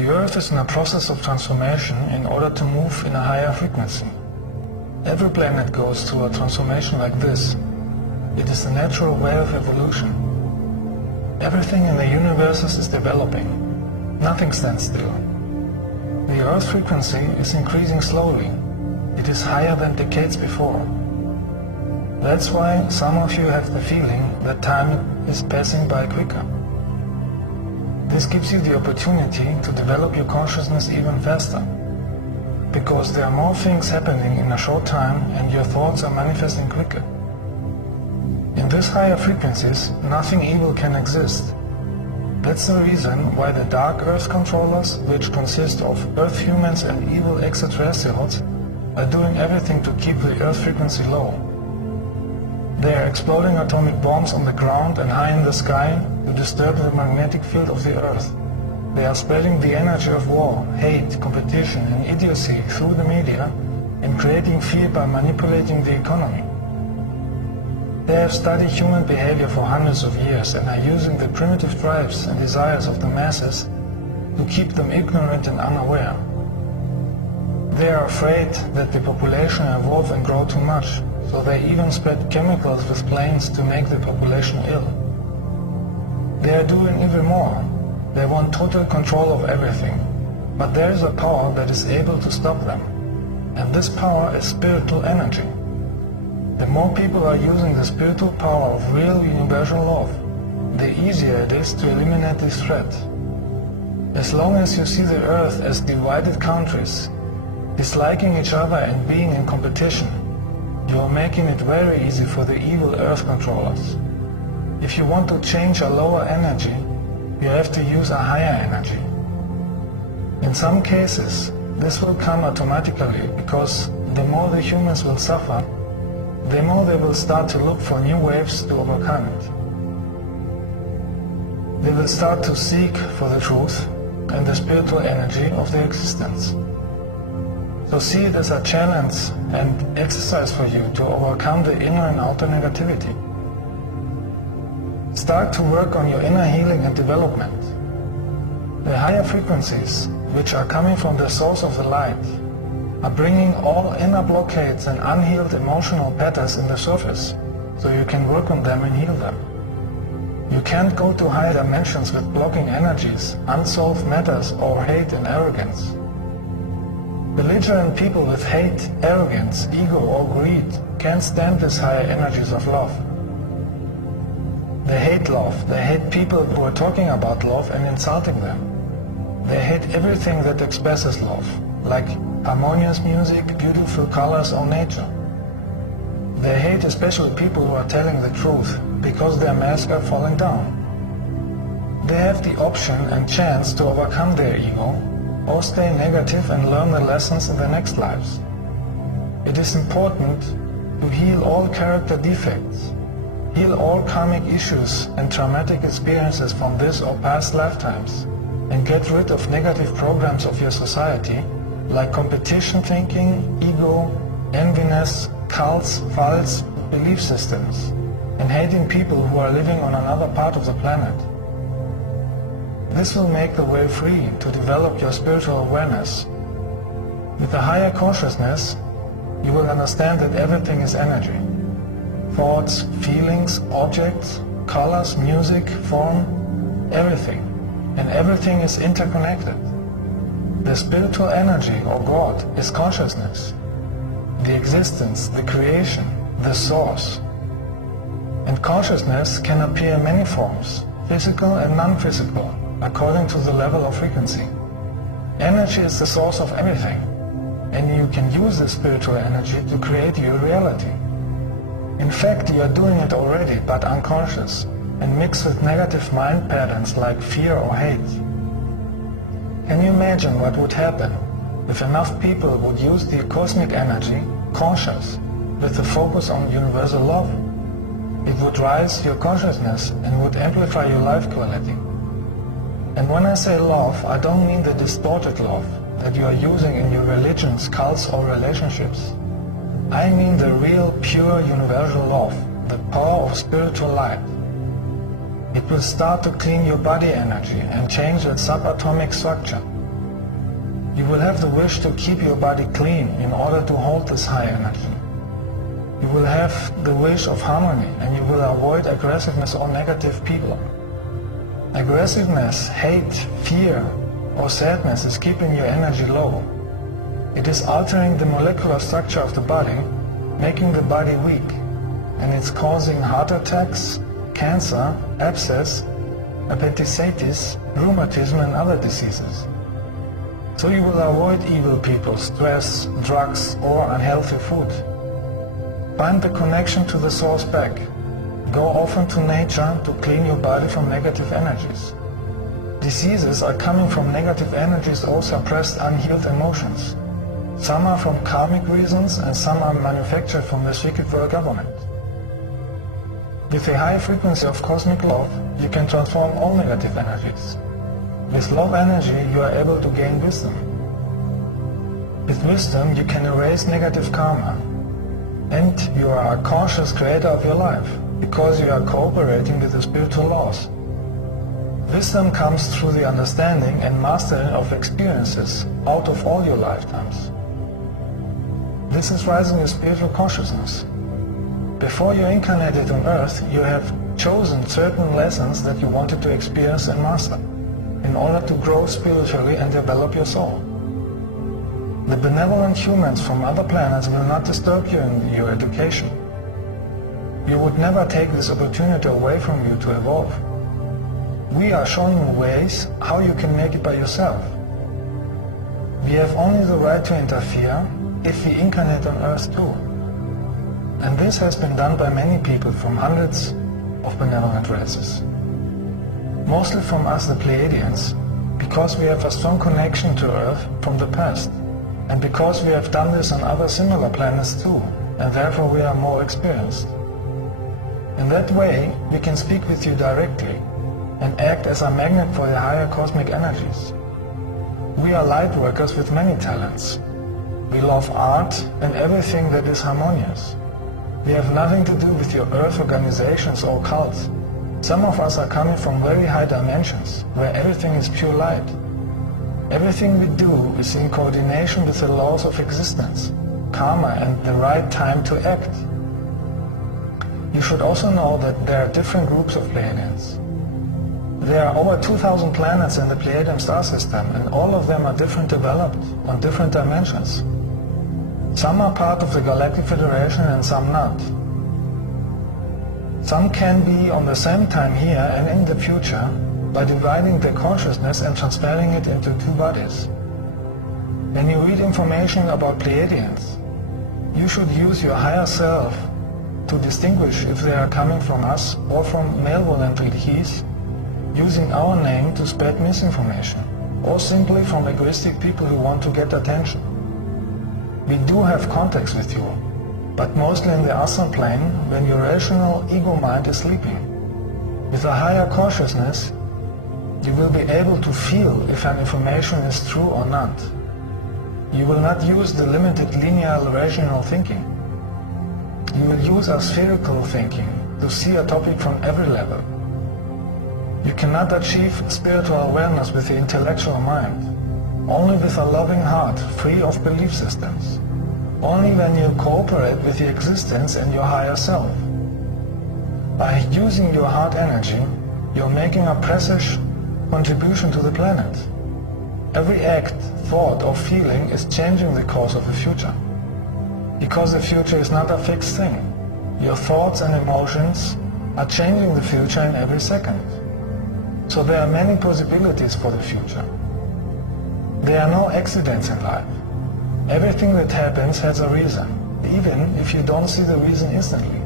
The Earth is in a process of transformation in order to move in a higher frequency. Every planet goes through a transformation like this. It is the natural way of evolution. Everything in the universe is developing. Nothing stands still. The Earth's frequency is increasing slowly. It is higher than decades before. That's why some of you have the feeling that time is passing by quicker. This gives you the opportunity to develop your consciousness even faster, because there are more things happening in a short time and your thoughts are manifesting quicker. In these higher frequencies, nothing evil can exist. That's the reason why the Dark Earth controllers, which consist of Earth humans and evil extraterrestrials, are doing everything to keep the Earth frequency low. They are exploding atomic bombs on the ground and high in the sky to disturb the magnetic field of the Earth. They are spreading the energy of war, hate, competition and idiocy through the media and creating fear by manipulating the economy. They have studied human behavior for hundreds of years and are using the primitive drives and desires of the masses to keep them ignorant and unaware. They are afraid that the population evolve and grow too much, so they even spread chemicals with planes to make the population ill. They are doing even more. They want total control of everything. But there is a power that is able to stop them. And this power is spiritual energy. The more people are using the spiritual power of real universal love, the easier it is to eliminate this threat. As long as you see the Earth as divided countries, disliking each other and being in competition, you are making it very easy for the evil Earth controllers. If you want to change a lower energy, you have to use a higher energy. In some cases, this will come automatically because the more the humans will suffer, the more they will start to look for new ways to overcome it. They will start to seek for the truth and the spiritual energy of their existence. So see it as a challenge and exercise for you to overcome the inner and outer negativity. Start to work on your inner healing and development. The higher frequencies, which are coming from the source of the light, are bringing all inner blockades and unhealed emotional patterns in the surface, so you can work on them and heal them. You can't go to higher dimensions with blocking energies, unsolved matters, or hate and arrogance. Belligerent people with hate, arrogance, ego or greed can't stand these higher energies of love. They hate love, they hate people who are talking about love and insulting them. They hate everything that expresses love, like harmonious music, beautiful colors or nature. They hate especially people who are telling the truth, because their masks are falling down. They have the option and chance to overcome their ego, or stay negative and learn the lessons in their next lives. It is important to heal all character defects, heal all karmic issues and traumatic experiences from this or past lifetimes, and get rid of negative programs of your society, like competition thinking, ego, enviness, cults, false belief systems, and hating people who are living on another part of the planet. This will make the way free to develop your spiritual awareness. With a higher consciousness, you will understand that everything is energy. Thoughts, feelings, objects, colors, music, form, everything. And everything is interconnected. The spiritual energy, or God, is consciousness. The existence, the creation, the source. And consciousness can appear in many forms, physical and non-physical, according to the level of frequency. Energy is the source of everything, and you can use this spiritual energy to create your reality. In fact, you are doing it already, but unconscious, and mixed with negative mind patterns like fear or hate. Can you imagine what would happen if enough people would use the cosmic energy, conscious, with the focus on universal love? It would raise your consciousness and would amplify your life quality. And when I say love, I don't mean the distorted love that you are using in your religions, cults or relationships. I mean the real, pure, universal love, the power of spiritual light. It will start to clean your body energy and change its subatomic structure. You will have the wish to keep your body clean in order to hold this high energy. You will have the wish of harmony, and you will avoid aggressiveness or negative people. Aggressiveness, hate, fear, or sadness is keeping your energy low. It is altering the molecular structure of the body, making the body weak, and it's causing heart attacks, cancer, abscess, appendicitis, rheumatism, and other diseases. So you will avoid evil people, stress, drugs, or unhealthy food. Find the connection to the source back. Go often to nature to clean your body from negative energies. Diseases are coming from negative energies or suppressed unhealed emotions. Some are from karmic reasons and some are manufactured from the secret world government. With a high frequency of cosmic love, you can transform all negative energies. With love energy, you are able to gain wisdom. With wisdom, you can erase negative karma. And you are a conscious creator of your life, because you are cooperating with the spiritual laws. Wisdom comes through the understanding and mastering of experiences out of all your lifetimes. This is rising your spiritual consciousness. Before you incarnated on earth, you have chosen certain lessons that you wanted to experience and master in order to grow spiritually and develop your soul. The benevolent humans from other planets will not disturb you in your education. You would never take this opportunity away from you to evolve. We are showing you ways how you can make it by yourself. We have only the right to interfere if we incarnate on earth too. And this has been done by many people from hundreds of benevolent races. Mostly from us, the Pleiadians, because we have a strong connection to Earth from the past, and because we have done this on other similar planets too, and therefore we are more experienced. In that way, we can speak with you directly and act as a magnet for the higher cosmic energies. We are light workers with many talents. We love art and everything that is harmonious. We have nothing to do with your Earth organizations or cults. Some of us are coming from very high dimensions, where everything is pure light. Everything we do is in coordination with the laws of existence, karma, and the right time to act. You should also know that there are different groups of Pleiadians. There are over 2,000 planets in the Pleiadian star system, and all of them are different developed on different dimensions. Some are part of the Galactic Federation and some not. Some can be on the same time here and in the future by dividing their consciousness and transferring it into two bodies. When you read information about Pleiadians, you should use your higher self to distinguish if they are coming from us or from malevolent Riddhis, using our name to spread misinformation, or simply from egoistic people who want to get attention. We do have contacts with you, but mostly in the astral plane when your rational ego mind is sleeping. With a higher consciousness, you will be able to feel if an information is true or not. You will not use the limited linear rational thinking. You will use a spherical thinking to see a topic from every level. You cannot achieve spiritual awareness with the intellectual mind, only with a loving heart free of belief systems. Only when you cooperate with the existence and your higher self. By using your heart energy, you're making a precious contribution to the planet. Every act, thought, or feeling is changing the course of the future. Because the future is not a fixed thing. Your thoughts and emotions are changing the future in every second. So there are many possibilities for the future. There are no accidents in life. Everything that happens has a reason, even if you don't see the reason instantly.